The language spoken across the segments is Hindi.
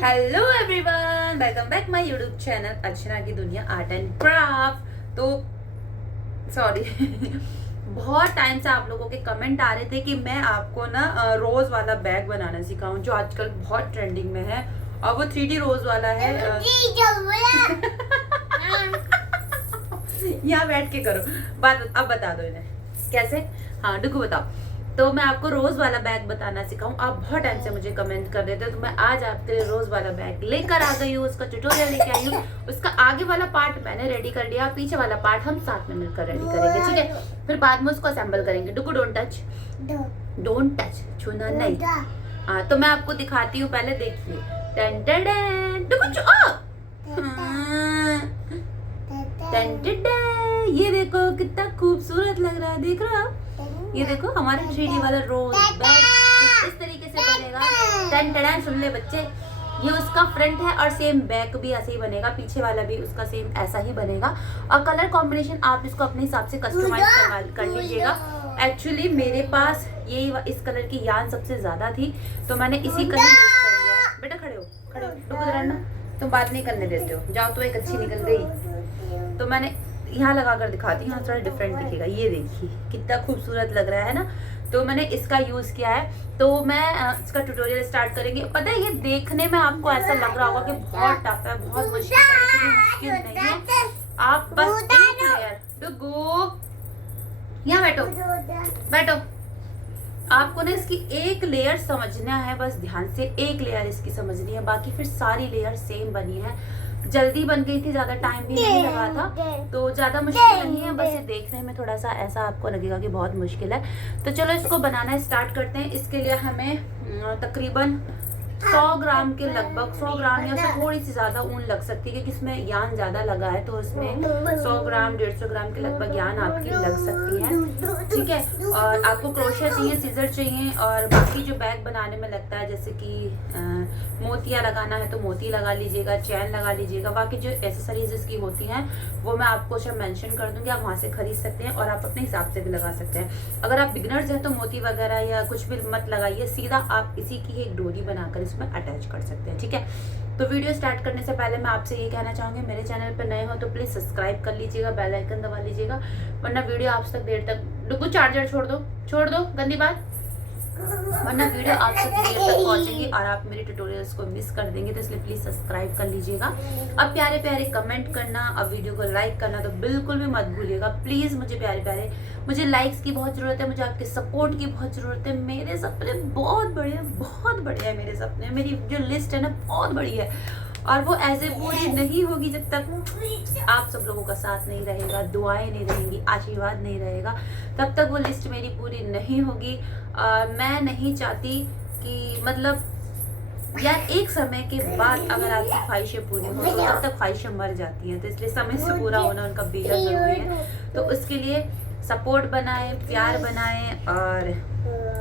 Hello everyone, welcome back my YouTube channel Archana की दुनिया आर्ट एंड क्राफ्ट। तो सॉरी बहुत टाइम से आप लोगों के कमेंट आ रहे थे कि मैं आपको ना रोज वाला बैग बनाना सिखाऊं, जो आजकल बहुत ट्रेंडिंग में है। और वो 3D रोज वाला है। यहाँ बैठ के करो बात, अब बता दो इन्हें कैसे। हाँ डुगू बताओ। तो मैं आपको रोज वाला बैग बताना सिखाऊं। आप बहुत टाइम से मुझे कमेंट कर रहे थे, तो मैं आज आपके लिए रोज वाला बैग लेकर आ गई हूँ। उसका ट्यूटोरियल लेके आई हूँ। उसका आगे वाला पार्ट मैंने रेडी कर लिया, पीछे वाला पार्ट हम साथ में मिलकर रेडी करेंगे, ठीक है। फिर बाद में उसको असेंबल करेंगे। डुगू डोंट टच, डोंट टच, छूना नहीं। हाँ तो मैं आपको दिखाती हूँ, पहले देखिए। टन टन टन, ये देखो कितना खूबसूरत लग रहा है, देख रहे हो। ये देखो हमारा 3D वाला रोज बैग इस तरीके से बनेगा। टन टन, सुन ले बच्चे, ये उसका फ्रंट है और सेम बैक भी ऐसे ही बनेगा, पीछे वाला भी उसका सेम ऐसा ही बनेगा। और कलर कॉम्बिनेशन आप इसको अपने हिसाब से कस्टमाइज कर लीजिएगा। एक्चुअली मेरे पास ये इस कलर की यान सबसे ज्यादा थी, तो मैंने इसी कलर यूज कर लिया। बेटा खड़े हो, खड़े हो, रुको जरा ना, तुम बात नहीं करने देते हो। जाओ, तो एक अच्छी निकल गई। तो मैंने यहाँ लगा कर दिखाती हूँ, थोड़ा डिफरेंट दिखेगा। ये देखिए कितना खूबसूरत लग रहा है ना। तो मैंने इसका यूज किया है। तो मैं इसका ट्यूटोरियल स्टार्ट करेंगे। पता है ये देखने में आपको ऐसा लग रहा होगा कि बहुत टफ है, बहुत मुश्किल है, मुश्किल नहीं है। आप बस एक लेयर, डुगू यहाँ बैठो, बैठो। आपको ना इसकी एक लेयर समझना है, बस ध्यान से एक लेयर इसकी समझनी है। बाकी फिर सारी लेयर सेम बनी है। जल्दी बन गई थी, ज्यादा टाइम भी नहीं लगा था, तो ज्यादा मुश्किल नहीं है। बस ये देखने में थोड़ा सा ऐसा आपको लगेगा कि बहुत मुश्किल है। तो चलो इसको बनाना स्टार्ट करते हैं। इसके लिए हमें तकरीबन 100 ग्राम के लगभग, 100 ग्राम या उससे थोड़ी सी ज्यादा ऊन लग सकती है, क्योंकि इसमें यान ज्यादा लगा है। तो इसमें 100 ग्राम 150 ग्राम के लगभग यान आपकी लग सकती है, ठीक है। और आपको क्रोशिया चाहिए, सीजर चाहिए, और बाकी जो बैग बनाने में लगता है, जैसे कि मोतिया लगाना है तो मोती लगा लीजिएगा, चैन लगा लीजिएगा। बाकी जो एसेसरीज इसकी होती हैं वो मैं आपको सब मेंशन कर दूंगी, आप वहाँ से खरीद सकते हैं और आप अपने हिसाब से भी लगा सकते हैं। अगर आप बिगनर्स हैं तो मोती वगैरह या कुछ भी मत लगाइए, सीधा आप इसी की एक डोरी बनाकर इसमें अटैच कर सकते हैं, ठीक है। तो वीडियो स्टार्ट करने से पहले मैं आपसे ये कहना चाहूँगी, मेरे चैनल पर नए हो तो प्लीज़ सब्सक्राइब कर लीजिएगा, बेल आइकन दबा लीजिएगा, वरना वीडियो आप तक देर तक। डुगू चार्जर छोड़ दो, गंदी बात, वरना वीडियो आप तक देर तक पहुंचेगी और आप मेरे ट्यूटोरियल्स को मिस कर देंगे। तो इसलिए प्लीज सब्सक्राइब कर लीजिएगा। अब प्यारे प्यारे कमेंट करना और वीडियो को लाइक करना तो बिल्कुल भी मत भूलिएगा प्लीज। मुझे प्यारे प्यारे, मुझे लाइक्स की बहुत जरूरत है, मुझे आपके सपोर्ट की बहुत जरूरत है। मेरे सपने बहुत बड़े हैं, बहुत बड़े हैं मेरे सपने। मेरी जो लिस्ट है ना बहुत बड़ी है, और वो ऐसे पूरी नहीं होगी जब तक आप सब लोगों का साथ नहीं रहेगा, दुआएं नहीं रहेंगी, आशीर्वाद नहीं रहेगा, तब तक वो लिस्ट मेरी पूरी नहीं होगी। मैं नहीं चाहती कि मतलब यार एक समय के बाद अगर आपकी ख्वाहिशें पूरी हो तो तब तक ख्वाहिशें मर जाती हैं। तो इसलिए समय से पूरा होना उनका बेहद ज़रूरी है। तो उसके लिए सपोर्ट बनाएं, प्यार बनाएं और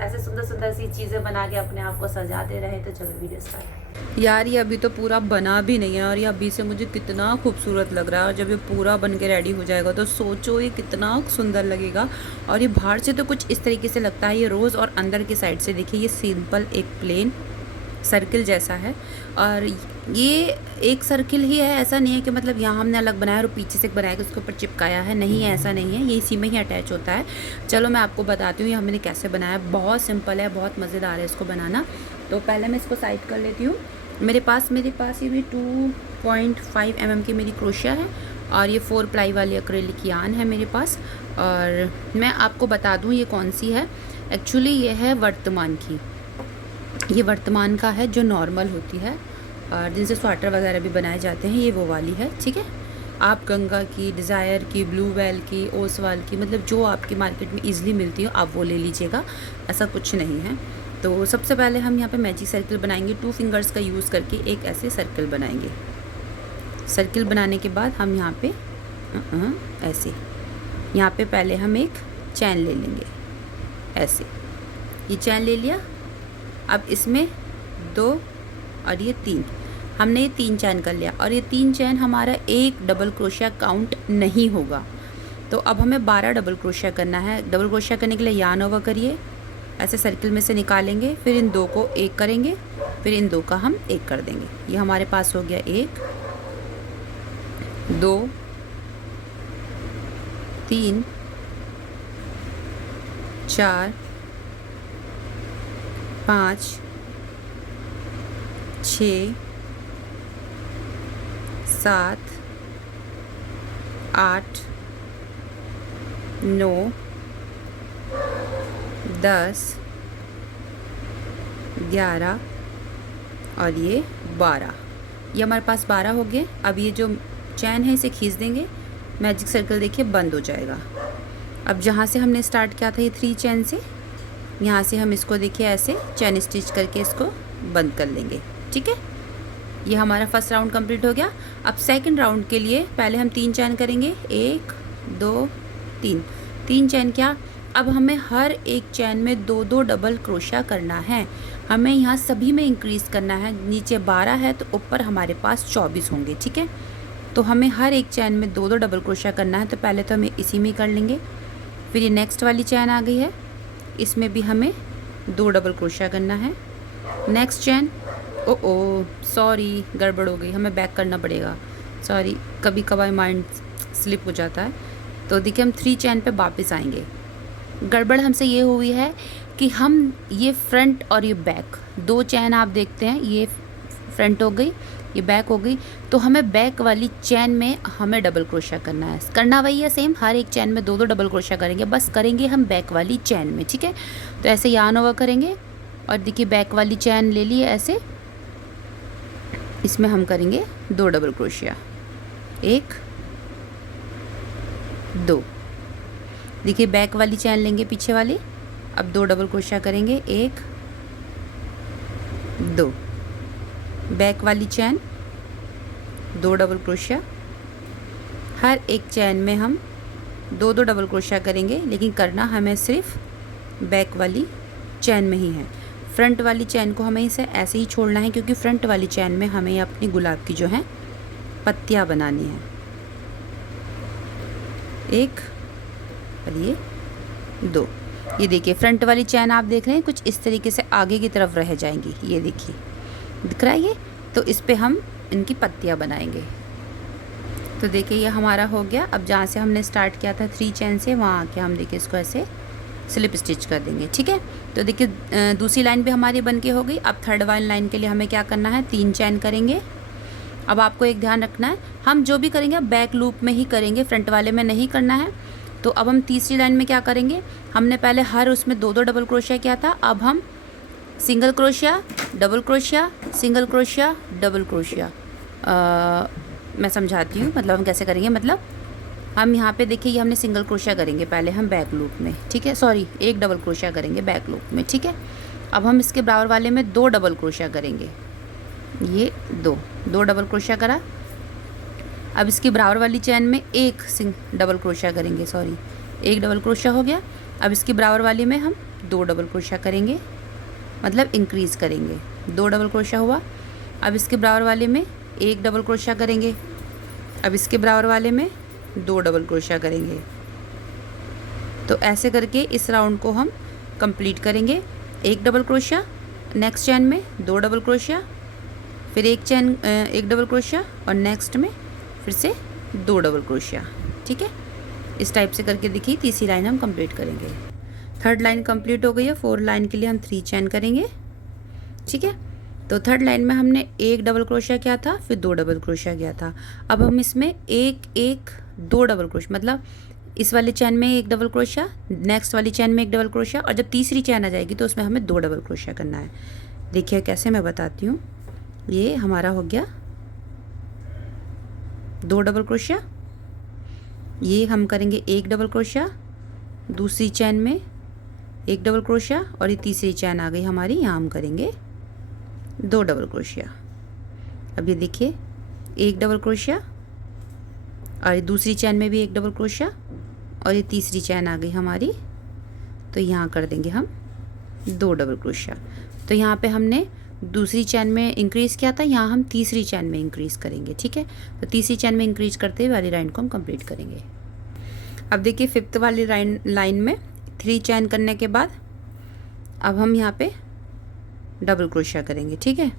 ऐसे सुंदर सुंदर सी चीज़ें बना के अपने आप को सजाते रहे। तो चलो वीडियो स्टार्ट। यार ये अभी तो पूरा बना भी नहीं है, और ये अभी से मुझे कितना खूबसूरत लग रहा है। और जब ये पूरा बन के रेडी हो जाएगा तो सोचो ये कितना सुंदर लगेगा। और ये बाहर से तो कुछ इस तरीके से लगता है ये रोज़, और अंदर की साइड से देखिए ये सिंपल एक प्लेन सर्किल जैसा है। और ये एक सर्किल ही है, ऐसा नहीं है कि मतलब यहाँ हमने अलग बनाया और पीछे से बनाया कि उसके ऊपर चिपकाया है, नहीं है, ऐसा नहीं है। ये इसी में ही अटैच होता है। चलो मैं आपको बताती हूँ ये हमने कैसे बनाया। बहुत सिंपल है, बहुत मज़ेदार है इसको बनाना। तो पहले मैं इसको साइड कर लेती हूँ। मेरे पास ये भी 2.5 mm की मेरी क्रोशिया है, और ये 4 प्लाई वाली एक्रेलिक यान है मेरे पास। और मैं आपको बता दूँ ये कौन सी है। एक्चुअली ये है वर्तमान की, ये वर्तमान का है जो नॉर्मल होती है और जिनसे स्वेटर वगैरह भी बनाए जाते हैं, ये वो वाली है, ठीक है। आप गंगा की, डिज़ायर की, ब्लू वेल की, ओसवाल की, मतलब जो आपकी मार्केट में इजीली मिलती हो आप वो ले लीजिएगा, ऐसा कुछ नहीं है। तो सबसे पहले हम यहाँ पे मैजिक सर्किल बनाएंगे। 2 फिंगर्स का यूज़ करके एक ऐसे सर्किल बनाएंगे। सर्किल बनाने के बाद हम यहाँ पे ऐसे, यहाँ पे पहले हम एक चैन ले लेंगे, ऐसे ये चैन ले लिया। अब इसमें 2 और ये 3, हमने ये 3 चैन कर लिया, और ये 3 चैन हमारा एक डबल क्रोशिया काउंट नहीं होगा। तो अब हमें 12 डबल क्रोशिया करना है। डबल क्रोशिया करने के लिए यार्न ओवर करिए, ऐसे सर्किल में से निकालेंगे, फिर इन 2 को एक करेंगे, फिर इन 2 का हम 1 कर देंगे। ये हमारे पास हो गया 1 2 3 4 5 6 7 8 9 10 11 और ये 12। ये हमारे पास 12 हो गए। अब ये जो चैन है इसे खींच देंगे, मैजिक सर्कल देखिए बंद हो जाएगा। अब जहाँ से हमने स्टार्ट किया था ये 3 चैन से, यहाँ से हम इसको देखिए ऐसे चैन स्टिच करके इसको बंद कर लेंगे। ठीक है, ये हमारा फर्स्ट राउंड कंप्लीट हो गया। अब सेकंड राउंड के लिए पहले हम 3 चैन करेंगे, 1 2 3 चैन क्या। अब हमें हर एक चैन में 2 डबल क्रोशिया करना है। हमें यहाँ सभी में इंक्रीज़ करना है। नीचे 12 है तो ऊपर हमारे पास 24 होंगे। ठीक है, तो हमें हर एक चैन में 2 डबल क्रोशिया करना है। तो पहले तो हमें इसी में कर लेंगे। फिर ये नेक्स्ट वाली चैन आ गई है, इसमें भी हमें 2 डबल क्रोशिया करना है। नेक्स्ट चैन, ओ सॉरी गड़बड़ हो गई, हमें बैक करना पड़ेगा। सॉरी, कभी कभार माइंड स्लिप हो जाता है। तो देखिए हम 3 चैन पे वापस आएंगे। गड़बड़ हमसे ये हुई है कि हम ये फ्रंट और ये बैक 2 चैन आप देखते हैं, ये फ्रंट हो गई, ये बैक हो गई। तो हमें बैक वाली चैन में हमें डबल क्रोशिया करना है। करना वही है सेम, हर एक चैन में 2 डबल क्रोशिया करेंगे, बस करेंगे हम बैक वाली चैन में। ठीक है, तो ऐसे यार्न ओवर करेंगे और देखिए बैक वाली चैन ले लिए ऐसे, इसमें हम करेंगे 2 डबल क्रोशिया, 1 2। देखिए बैक वाली चैन लेंगे पीछे वाली, अब 2 डबल क्रोशिया करेंगे, 1 2। बैक वाली चैन 2 डबल क्रोशिया, हर एक चैन में हम 2 डबल क्रोशिया करेंगे, लेकिन करना हमें सिर्फ बैक वाली चैन में ही है। फ्रंट वाली चैन को हमें इसे ऐसे ही छोड़ना है, क्योंकि फ्रंट वाली चैन में हमें अपनी गुलाब की जो है पत्तियां बनानी है। 1 और ये 2। ये देखिए फ्रंट वाली चैन आप देख रहे हैं कुछ इस तरीके से आगे की तरफ रह जाएंगी। ये देखिए दिख रहा है ये, तो इस पे हम इनकी पत्तियां बनाएंगे। तो देखिए ये हमारा हो गया। अब जहाँ से हमने स्टार्ट किया था 3 चैन से, वहाँ आके हम देखिए इसको ऐसे स्लिप स्टिच कर देंगे। ठीक है, तो देखिए दूसरी लाइन भी हमारी बन के हो गई। अब थर्ड वाली लाइन के लिए हमें क्या करना है, 3 चैन करेंगे। अब आपको एक ध्यान रखना है, हम जो भी करेंगे बैक लूप में ही करेंगे, फ्रंट वाले में नहीं करना है। तो अब हम तीसरी लाइन में क्या करेंगे, हमने पहले हर उसमें 2 डबल क्रोशिया किया था, अब हम single crochet double crochet single crochet double crochet. मैं समझाती हूँ, मतलब हम कैसे करेंगे। मतलब हम यहाँ पे देखिए ये हमने सिंगल क्रोशिया करेंगे पहले हम बैक लूप में। ठीक है, सॉरी 1 डबल क्रोशिया करेंगे बैक लूप में। ठीक है, अब हम इसके बराबर वाले में 2 डबल क्रोशिया करेंगे। ये 2 डबल क्रोशिया करा। अब इसकी बराबर वाली चैन में 1 डबल क्रोशिया करेंगे, सॉरी 1 डबल क्रोशिया हो गया। अब इसकी बराबर वाली में हम 2 डबल क्रोशिया करेंगे, मतलब इंक्रीज़ करेंगे। 2 डबल क्रोशिया हुआ। अब इसके बराबर वाले में 1 डबल क्रोशिया करेंगे। अब इसके बराबर वाले में 2 डबल क्रोशिया करेंगे। तो ऐसे करके इस राउंड को हम कंप्लीट करेंगे। 1 डबल क्रोशिया, नेक्स्ट चैन में 2 डबल क्रोशिया, फिर 1 डबल क्रोशिया और नेक्स्ट में फिर से 2 डबल क्रोशिया। ठीक है, इस टाइप से करके देखिए तीसरी लाइन हम कंप्लीट करेंगे। थर्ड लाइन कंप्लीट हो गई है। 4 लाइन के लिए हम 3 चैन करेंगे। ठीक है, तो थर्ड लाइन में हमने 1 डबल क्रोशिया किया था, फिर 2 डबल क्रोशिया किया था। अब हम इसमें 2 डबल क्रोशिया, मतलब इस वाली चैन में 1 डबल क्रोशिया, नेक्स्ट वाली चैन में 1 डबल क्रोशिया, और जब तीसरी चैन आ जाएगी तो उसमें हमें 2 डबल क्रोशिया करना है। देखिए कैसे, मैं बताती हूँ। ये हमारा हो गया 2 डबल क्रोशिया, ये हम करेंगे 1 डबल क्रोशिया, दूसरी चैन में 1 डबल क्रोशिया, और ये तीसरी चैन आ गई हमारी, यहाँ हम करेंगे 2 डबल क्रोशिया। अब ये देखिए 1 डबल क्रोशिया, और ये दूसरी चैन में भी 1 डबल क्रोशिया, और ये तीसरी चैन आ गई हमारी, तो यहाँ कर देंगे हम 2 डबल क्रोशिया। तो यहाँ पे हमने दूसरी चैन में इंक्रीज़ किया था, यहाँ हम तीसरी चैन में इंक्रीज़ करेंगे। ठीक है, तो तीसरी चैन में इंक्रीज़ करते हुए वाली लाइन को हम कंप्लीट करेंगे। अब देखिए 5th वाली लाइन में 3 चैन करने के बाद अब हम यहाँ पे डबल क्रोशिया करेंगे, ठीक है।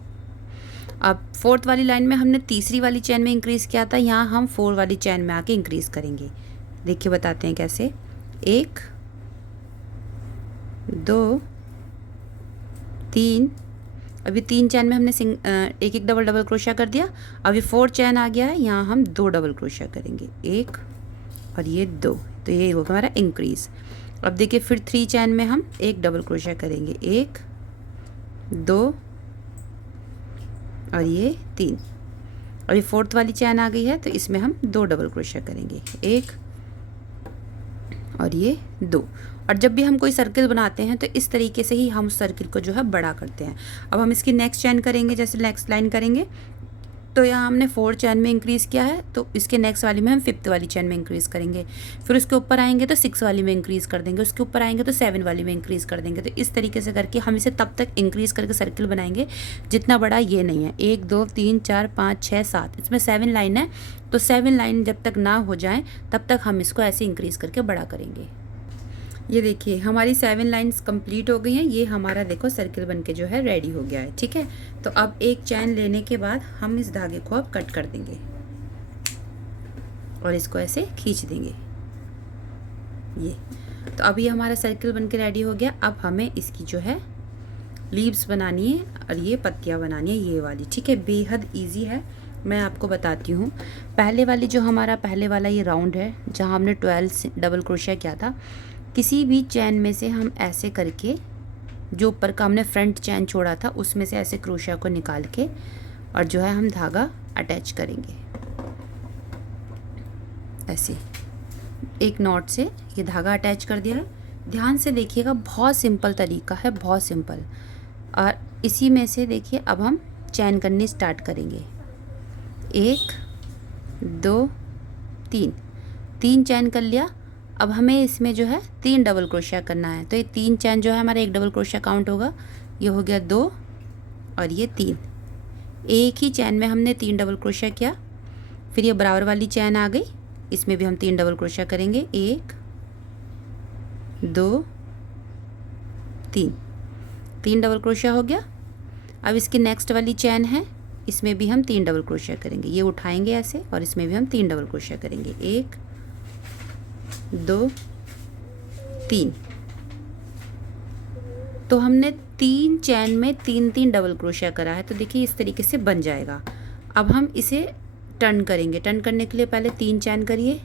अब फोर्थ वाली लाइन में हमने तीसरी वाली चेन में इंक्रीज़ किया था, यहाँ हम 4 वाली चेन में आके इंक्रीज़ करेंगे। देखिए बताते हैं कैसे। 1 2 3, अभी 3 चेन में हमने एक एक डबल डबल क्रोशिया कर दिया। अभी 4 चेन आ गया है, यहाँ हम 2 डबल क्रोशिया करेंगे, 1 और ये 2, तो ये होगा हमारा इंक्रीज़। अब देखिए फिर 3 चेन में हम एक डबल क्रोशिया करेंगे, 1 2 और ये 3। अभी फोर्थ वाली चेन आ गई है, तो इसमें हम 2 डबल क्रोशिया करेंगे, 1 और ये 2। और जब भी हम कोई सर्किल बनाते हैं तो इस तरीके से ही हम उस सर्किल को जो है बड़ा करते हैं। अब हम इसकी नेक्स्ट चेन करेंगे, जैसे नेक्स्ट लाइन करेंगे तो यहाँ हमने 4 चेन में इंक्रीज़ किया है, तो इसके नेक्स्ट वाली में हम 5th वाली चेन में इंक्रीज़ करेंगे। फिर उसके ऊपर आएंगे तो 6 वाली में इंक्रीज़ कर देंगे, उसके ऊपर आएंगे तो 7 वाली में इंक्रीज़ कर देंगे। तो इस तरीके से करके हम इसे तब तक इंक्रीज़ करके सर्किल बनाएंगे जितना बड़ा ये नहीं है। 1 2 3 4 5 6 7, इसमें 7 लाइन है, तो 7 लाइन जब तक ना हो जाए तब तक हम इसको ऐसे इंक्रीज़ करके बड़ा करेंगे। ये देखिए हमारी 7 लाइंस कंप्लीट हो गई हैं। ये हमारा देखो सर्किल बनके जो है रेडी हो गया है, ठीक है। तो अब एक चैन लेने के बाद हम इस धागे को अब कट कर देंगे और इसको ऐसे खींच देंगे। ये तो अब ये हमारा सर्किल बनके रेडी हो गया। अब हमें इसकी जो है लीव्स बनानी है और ये पत्तियाँ बनानी है, ये वाली, ठीक है। बेहद ईजी है, मैं आपको बताती हूँ। पहले वाली जो हमारा पहले वाला ये राउंड है जहाँ हमने 12 डबल क्रोशिया किया था, किसी भी चैन में से हम ऐसे करके जो ऊपर का हमने फ्रंट चैन छोड़ा था उसमें से ऐसे क्रोशिया को निकाल के और जो है हम धागा अटैच करेंगे ऐसे। एक नॉट से ये धागा अटैच कर दिया है। ध्यान से देखिएगा, बहुत सिंपल तरीका है, बहुत सिंपल। और इसी में से देखिए अब हम चैन करनी स्टार्ट करेंगे। 1 2 3, 3 चैन कर लिया। अब हमें इसमें जो है 3 डबल क्रोशिया करना है, तो ये 3 चैन जो है हमारा 1 डबल क्रोशिया काउंट होगा। ये हो गया 2 और ये 3। एक ही चैन में हमने 3 डबल क्रोशिया किया। फिर ये बराबर वाली चैन आ गई, इसमें भी हम 3 डबल क्रोशिया करेंगे, 1 2 3, 3 डबल क्रोशिया हो गया। अब इसकी नेक्स्ट वाली चैन है, इसमें भी हम 3 डबल क्रोशिया करेंगे। ये उठाएंगे ऐसे और इसमें भी हम 3 डबल क्रोशिया करेंगे, 1 2 3। तो हमने 3 चैन में 3 डबल क्रोशिया करा है, तो देखिए इस तरीके से बन जाएगा। अब हम इसे टर्न करेंगे। टर्न करने के लिए पहले 3 चैन करिए,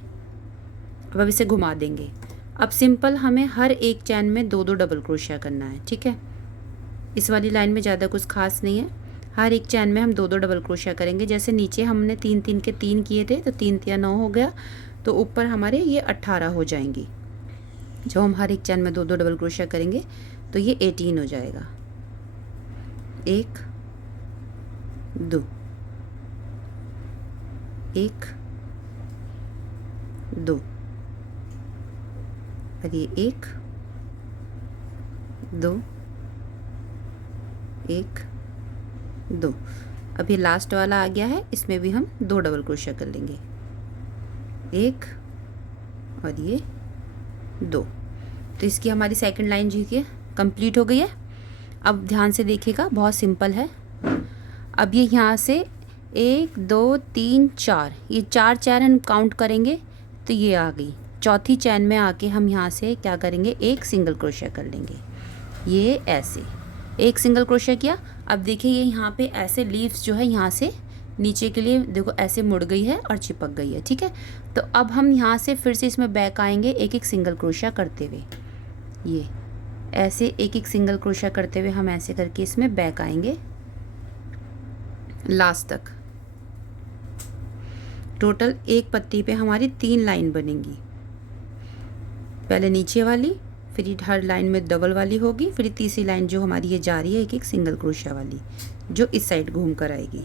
अब इसे घुमा देंगे। अब सिंपल हमें हर एक चैन में 2 डबल क्रोशिया करना है, ठीक है। इस वाली लाइन में ज़्यादा कुछ खास नहीं है, हर एक चैन में हम 2 डबल क्रोशिया करेंगे। जैसे नीचे हमने 3 के 3 किए थे, तो 3 3 9 हो गया, तो ऊपर हमारे ये 18 हो जाएंगी। जब हम हर एक चैन में 2 डबल क्रोशिया करेंगे तो ये 18 हो जाएगा। 1 2 1 2 और ये 1 2 1 2। अब ये लास्ट वाला आ गया है, इसमें भी हम 2 डबल क्रोशिया कर लेंगे, 1 और ये 2। तो इसकी हमारी सेकंड लाइन जो है कंप्लीट हो गई है। अब ध्यान से देखिएगा, बहुत सिंपल है। अब ये यहाँ से 1 2 3 4, ये 4 चैन काउंट करेंगे तो ये आ गई। चौथी चैन में आके हम यहाँ से क्या करेंगे, एक सिंगल क्रोशिया कर लेंगे। ये ऐसे एक सिंगल क्रोशिया किया। अब देखिए ये यहाँ पे ऐसे लीव्स जो है यहाँ से नीचे के लिए देखो ऐसे मुड़ गई है और चिपक गई है, ठीक है। तो अब हम यहाँ से फिर से इसमें बैक आएंगे, एक एक सिंगल क्रोशिया करते हुए। ये ऐसे एक एक सिंगल क्रोशिया करते हुए हम ऐसे करके इसमें बैक आएंगे लास्ट तक। टोटल एक पत्ती पे हमारी 3 लाइन बनेंगी। पहले नीचे वाली, फिर हर लाइन में डबल वाली होगी, फिर तीसरी लाइन जो हमारी ये जा रही है एक एक सिंगल क्रोशिया वाली, जो इस साइड घूम कर आएगी।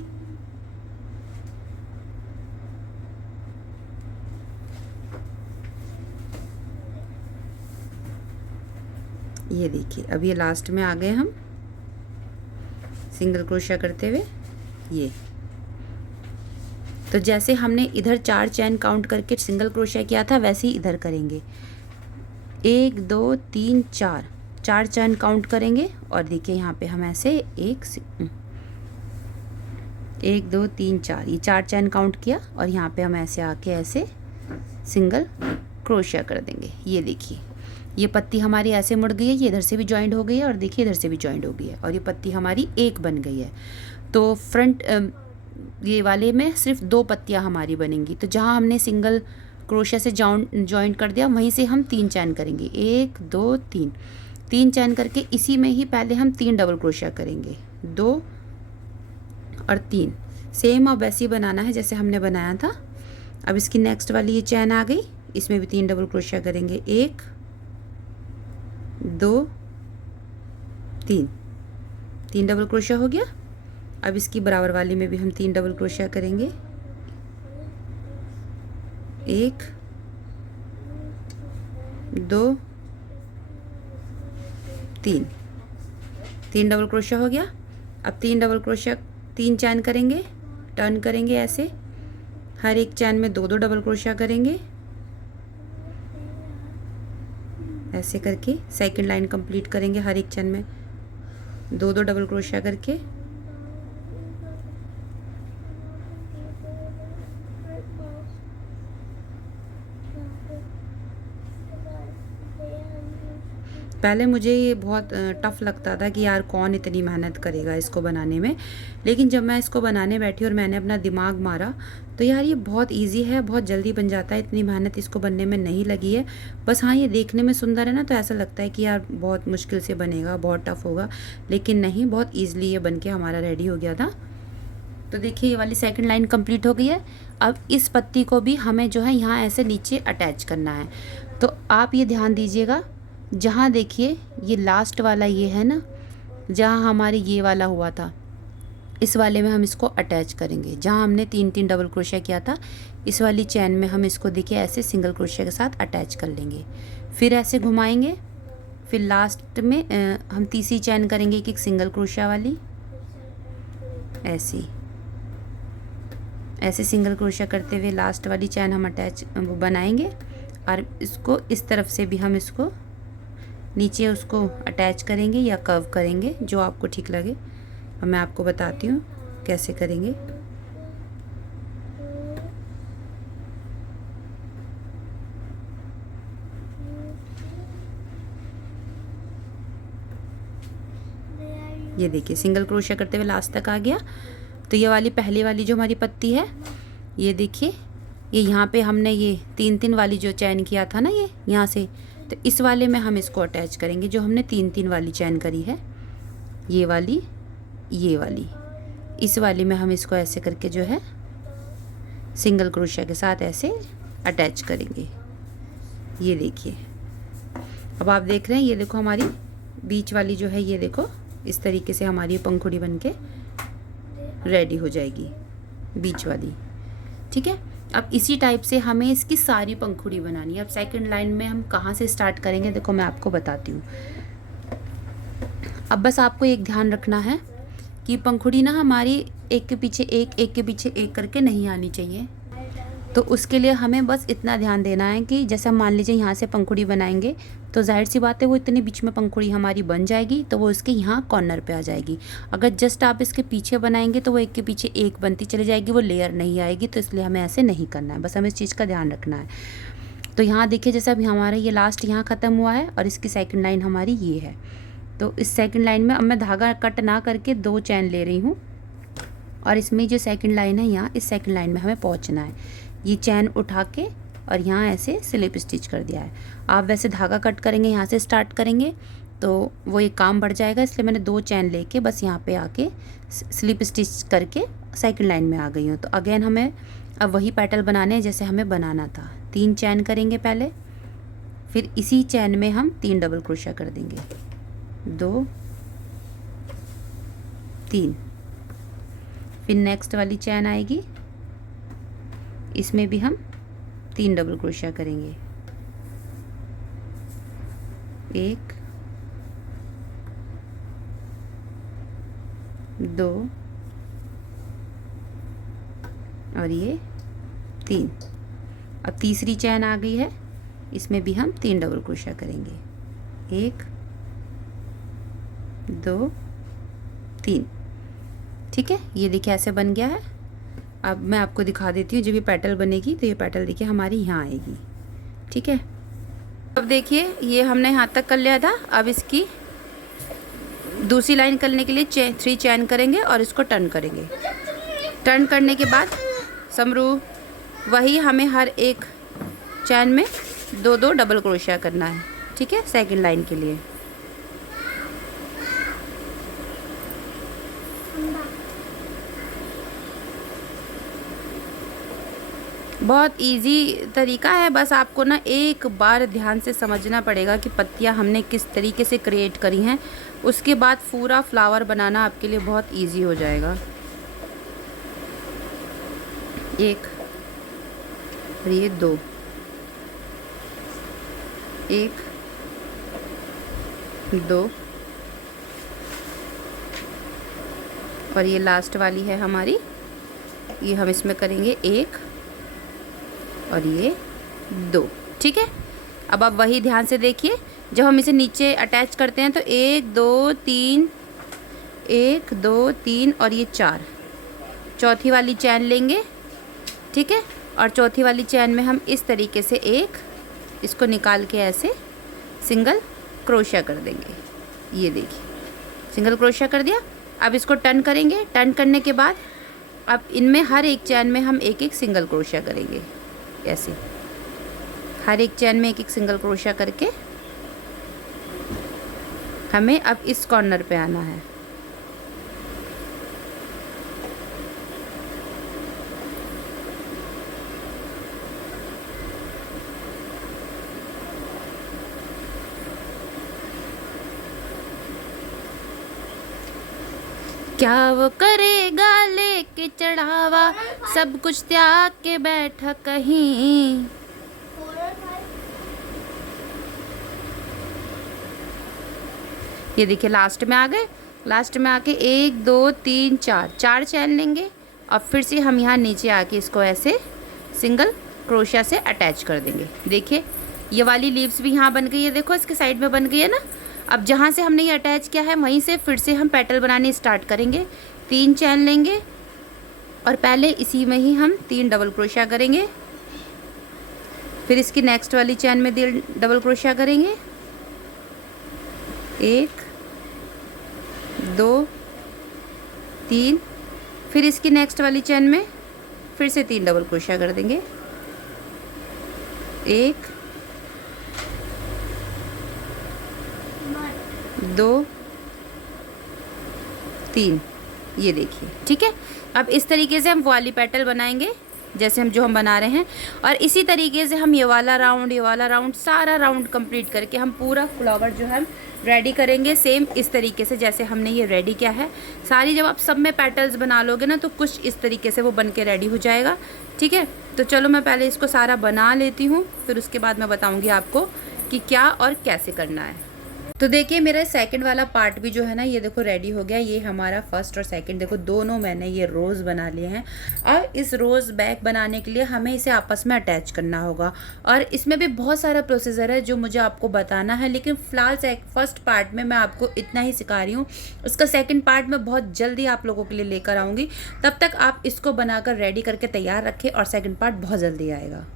ये देखिए अब ये लास्ट में आ गए हम सिंगल क्रोशिया करते हुए। ये तो जैसे हमने इधर 4 चैन काउंट करके सिंगल क्रोशिया किया था, वैसे ही इधर करेंगे। 1 2 3 4, 4 चैन काउंट करेंगे और देखिए यहाँ पे हम ऐसे 1 2 3 4 ये 4 चैन काउंट किया और यहाँ पे हम ऐसे आके ऐसे सिंगल क्रोशिया कर देंगे। ये देखिए ये पत्ती हमारी ऐसे मुड़ गई है, ये इधर से भी जॉइंट हो गई है और देखिए इधर से भी जॉइंट हो गई है और ये पत्ती हमारी एक बन गई है। तो फ्रंट ये वाले में सिर्फ 2 पत्तियाँ हमारी बनेंगी। तो जहाँ हमने सिंगल क्रोशिया से जॉइंट कर दिया वहीं से हम 3 चैन करेंगे, 1 2 3 चैन करके इसी में ही पहले हम 3 डबल क्रोशिया करेंगे, 2 और 3 सेम अब वैसे ही बनाना है जैसे हमने बनाया था। अब इसकी नेक्स्ट वाली ये चैन आ गई, इसमें भी 3 डबल क्रोशिया करेंगे, 1 2 3 डबल क्रोशिया हो गया। अब इसकी बराबर वाली में भी हम 3 डबल क्रोशिया करेंगे, 1 2 3 डबल क्रोशिया हो गया। अब 3 डबल क्रोशिया 3 चैन करेंगे, टर्न करेंगे ऐसे, हर एक चैन में 2 डबल क्रोशिया करेंगे, ऐसे करके सेकंड लाइन कंप्लीट करेंगे। हर एक चैन में 2 डबल क्रोशिया करके पहले मुझे ये बहुत टफ़ लगता था कि यार कौन इतनी मेहनत करेगा इसको बनाने में, लेकिन जब मैं इसको बनाने बैठी और मैंने अपना दिमाग मारा तो यार ये बहुत इजी है, बहुत जल्दी बन जाता है। इतनी मेहनत इसको बनने में नहीं लगी है। बस हाँ, ये देखने में सुंदर है ना, तो ऐसा लगता है कि यार बहुत मुश्किल से बनेगा, बहुत टफ़ होगा, लेकिन नहीं, बहुत ईजिली ये बन के हमारा रेडी हो गया था। तो देखिए ये वाली सेकंड लाइन कंप्लीट हो गई है। अब इस पत्ती को भी हमें जो है यहाँ ऐसे नीचे अटैच करना है। तो आप ये ध्यान दीजिएगा, जहाँ देखिए ये लास्ट वाला ये है ना, जहाँ हमारे ये वाला हुआ था, इस वाले में हम इसको अटैच करेंगे। जहाँ हमने 3 डबल क्रोशिया किया था, इस वाली चैन में हम इसको देखिए ऐसे सिंगल क्रोशिया के साथ अटैच कर लेंगे। फिर ऐसे घुमाएंगे, फिर लास्ट में हम तीसरी चैन करेंगे एक सिंगल क्रोशिया वाली, ऐसे सिंगल क्रोशिया करते हुए लास्ट वाली चैन हम अटैच बनाएंगे। और इसको इस तरफ से भी हम इसको नीचे उसको अटैच करेंगे या कर्व करेंगे, जो आपको ठीक लगे। और मैं आपको बताती हूँ कैसे करेंगे। ये देखिए सिंगल क्रोशिया करते हुए लास्ट तक आ गया। तो ये वाली पहली वाली जो हमारी पत्ती है, ये देखिए ये यहाँ पे हमने ये 3 वाली जो चैन किया था ना, ये यहाँ से, तो इस वाले में हम इसको अटैच करेंगे जो हमने 3 वाली चैन करी है। ये वाली, ये वाली, इस वाली में हम इसको ऐसे करके जो है सिंगल क्रोशिया के साथ ऐसे अटैच करेंगे। ये देखिए, अब आप देख रहे हैं, ये देखो हमारी बीच वाली जो है, ये देखो इस तरीके से हमारी पंखुड़ी बन के रेडी हो जाएगी, बीच वाली। ठीक है, अब इसी टाइप से हमें इसकी सारी पंखुड़ी बनानी है। अब सेकंड लाइन में हम कहाँ से स्टार्ट करेंगे, देखो मैं आपको बताती हूँ। अब बस आपको एक ध्यान रखना है कि पंखुड़ी ना हमारी एक के पीछे एक करके नहीं आनी चाहिए। तो उसके लिए हमें बस इतना ध्यान देना है कि जैसे हम मान लीजिए यहाँ से पंखुड़ी बनाएंगे, तो जाहिर सी बात है वो इतने बीच में पंखुड़ी हमारी बन जाएगी, तो वो इसके यहाँ कॉर्नर पे आ जाएगी। अगर जस्ट आप इसके पीछे बनाएंगे तो वो एक के पीछे एक बनती चली जाएगी, वो लेयर नहीं आएगी। तो इसलिए हमें ऐसे नहीं करना है, बस हमें इस चीज़ का ध्यान रखना है। तो यहाँ देखिए, जैसे अभी हमारा ये लास्ट यहाँ ख़त्म हुआ है और इसकी सेकेंड लाइन हमारी ये है। तो इस सेकेंड लाइन में अब मैं धागा कट ना करके 2 चैन ले रही हूँ और इसमें जो सेकेंड लाइन है, यहाँ इस सेकेंड लाइन में हमें पहुँचना है। ये चैन उठा के और यहाँ ऐसे स्लिप स्टिच कर दिया है। आप वैसे धागा कट करेंगे, यहाँ से स्टार्ट करेंगे तो वो एक काम बढ़ जाएगा, इसलिए मैंने 2 चैन लेके बस यहाँ पे आके स्लिप स्टिच करके सेकंड लाइन में आ गई हूँ। तो अगेन हमें अब वही पैटर्न बनाने हैं जैसे हमें बनाना था। 3 चैन करेंगे पहले, फिर इसी चैन में हम 3 डबल क्रोशिया कर देंगे, 2 3। फिर नेक्स्ट वाली चैन आएगी, इसमें भी हम 3 डबल क्रोशिया करेंगे, 1 2 और ये 3। अब तीसरी चैन आ गई है, इसमें भी हम 3 डबल क्रोशिया करेंगे, 1 2 3। ठीक है, ये देखिए ऐसे बन गया है। अब मैं आपको दिखा देती हूँ, जब ये पेटल बनेगी तो ये पेटल देखिए हमारी यहाँ आएगी। ठीक है, अब देखिए ये हमने यहाँ तक कर लिया था। अब इसकी दूसरी लाइन करने के लिए 3 चैन करेंगे और इसको टर्न करेंगे। टर्न करने के बाद समरू वही हमें हर एक चैन में 2 डबल क्रोशिया करना है। ठीक है, सेकंड लाइन के लिए। बहुत इजी तरीका है, बस आपको ना एक बार ध्यान से समझना पड़ेगा कि पत्तियां हमने किस तरीके से क्रिएट करी हैं। उसके बाद पूरा फ्लावर बनाना आपके लिए बहुत इजी हो जाएगा। 1 और ये 2, 1 2 और ये लास्ट वाली है हमारी, ये हम इसमें करेंगे 1 और ये 2। ठीक है, अब आप वही ध्यान से देखिए, जब हम इसे नीचे अटैच करते हैं तो 1 2 3, 1 2 3 और ये 4, चौथी वाली चैन लेंगे। ठीक है, और चौथी वाली चैन में हम इस तरीके से इसको निकाल के ऐसे सिंगल क्रोशिया कर देंगे। ये देखिए सिंगल क्रोशिया कर दिया। अब इसको टर्न करेंगे। टर्न करने के बाद अब इनमें हर एक चैन में हम 1 सिंगल क्रोशिया करेंगे। ऐसे हर एक चैन में 1 सिंगल क्रोशिया करके हमें अब इस कॉर्नर पे आना है। क्या वो करेगा लेके चढ़ावा, सब कुछ त्याग के बैठा कहीं। ये देखिए लास्ट में आ गए। लास्ट में आके 1 2 3 4 चैन लेंगे और फिर से हम यहाँ नीचे आके इसको ऐसे सिंगल क्रोशिया से अटैच कर देंगे। देखिए ये वाली लीव्स भी यहाँ बन गई है, देखो इसके साइड में बन गई है ना। अब जहाँ से हमने ये अटैच किया है वहीं से फिर से हम पेटल बनाने स्टार्ट करेंगे। 3 चैन लेंगे और पहले इसी में ही हम 3 डबल क्रोशिया करेंगे। फिर इसकी नेक्स्ट वाली चैन में डबल क्रोशिया करेंगे। 1 2 3, फिर इसकी नेक्स्ट वाली चैन में फिर से 3 डबल क्रोशिया कर देंगे। 1 2 3, ये देखिए। ठीक है, अब इस तरीके से हम वाली पेटल बनाएंगे जैसे हम बना रहे हैं, और इसी तरीके से हम ये वाला राउंड सारा राउंड कंप्लीट करके हम पूरा फ्लावर जो है रेडी करेंगे। सेम इस तरीके से जैसे हमने ये रेडी किया है सारी, जब आप सब में पेटल्स बना लोगे ना तो कुछ इस तरीके से वो बन के रेडी हो जाएगा। ठीक है, तो चलो मैं पहले इसको सारा बना लेती हूँ, फिर उसके बाद मैं बताऊँगी आपको कि क्या और कैसे करना है। तो देखिए मेरा सेकंड वाला पार्ट भी जो है ना ये देखो रेडी हो गया। ये हमारा फर्स्ट और सेकंड देखो दोनों मैंने ये रोज़ बना लिए हैं। अब इस रोज़ बैग बनाने के लिए हमें इसे आपस में अटैच करना होगा, और इसमें भी बहुत सारा प्रोसीजर है जो मुझे आपको बताना है, लेकिन फ़िलहाल फर्स्ट पार्ट में मैं आपको इतना ही सिखा रही हूँ। उसका सेकेंड पार्ट मैं बहुत जल्दी आप लोगों के लिए लेकर आऊँगी। तब तक आप इसको बनाकर रेडी करके तैयार रखें और सेकेंड पार्ट बहुत जल्दी आएगा।